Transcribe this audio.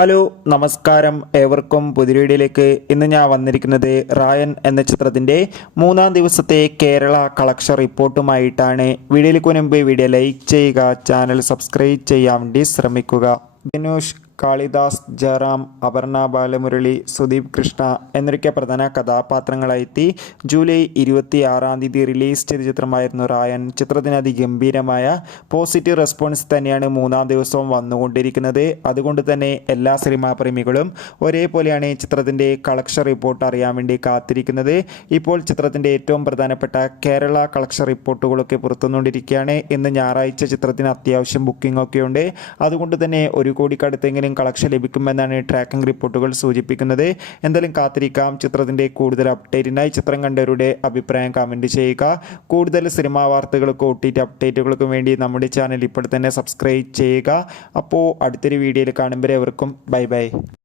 Hello നമസ്കാരം, ഏവർക്കും പുതിയ വീഡിയോയിലേക്ക്. ഇന്ന് ഞാൻ വന്നിരിക്കുന്നത് റായൻ എന്ന ചിത്രത്തിൻ്റെ മൂന്നാം ദിവസത്തെ കേരള കളക്ഷൻ റിപ്പോർട്ടുമായിട്ടാണ്. വീഡിയോയിലേക്ക് മുൻപ് വീഡിയോ ലൈക്ക് ചെയ്യുക, ചാനൽ സബ്സ്ക്രൈബ് ചെയ്യാൻ വേണ്ടി ശ്രമിക്കുക. ധനുഷ്, കാളിദാസ്, ജയറാം, അപർണ ബാലമുരളി, സുദീപ് കൃഷ്ണ എന്നൊക്കെ പ്രധാന കഥാപാത്രങ്ങളായെത്തി ജൂലൈ 26 റിലീസ് ചെയ്ത ചിത്രമായിരുന്നു റായൻ. ചിത്രത്തിന് അതിഗംഭീരമായ പോസിറ്റീവ് റെസ്പോൺസ് തന്നെയാണ് മൂന്നാം ദിവസവും വന്നുകൊണ്ടിരിക്കുന്നത്. അതുകൊണ്ട് തന്നെ എല്ലാ സിനിമാ പ്രേമികളും ഒരേപോലെയാണ് ചിത്രത്തിൻ്റെ കളക്ഷൻ റിപ്പോർട്ട് അറിയാൻ വേണ്ടി കാത്തിരിക്കുന്നത്. ഇപ്പോൾ ചിത്രത്തിൻ്റെ ഏറ്റവും പ്രധാനപ്പെട്ട കേരള കളക്ഷൻ റിപ്പോർട്ടുകളൊക്കെ പുറത്തുവന്നുകൊണ്ടിരിക്കുകയാണ്. ഇന്ന് ഞായറാഴ്ച ചിത്രത്തിന് അത്യാവശ്യം ബുക്കിംഗ് ഒക്കെ ഉണ്ട്. അതുകൊണ്ട് തന്നെ 1 കോടിക്കടുത്തെങ്കിലും കളക്ഷൻ ലഭിക്കുമെന്നാണ് ട്രാക്കിംഗ് റിപ്പോർട്ടുകൾ സൂചിപ്പിക്കുന്നത്. എന്തായാലും കാത്തിരിക്കാം. ചിത്രത്തിൻ്റെ കൂടുതൽ അപ്ഡേറ്റിനായി ചിത്രം കണ്ടവരുടെ അഭിപ്രായം കമൻറ്റ് ചെയ്യുക. കൂടുതൽ സിനിമാ വാർത്തകൾക്കും OTT അപ്ഡേറ്റുകൾക്കും വേണ്ടി നമ്മുടെ ചാനൽ ഇപ്പോൾ തന്നെ സബ്സ്ക്രൈബ് ചെയ്യുക. അപ്പോൾ അടുത്തൊരു വീഡിയോയിൽ കാണുമ്പോൾ എവർക്കും ബൈ ബൈ.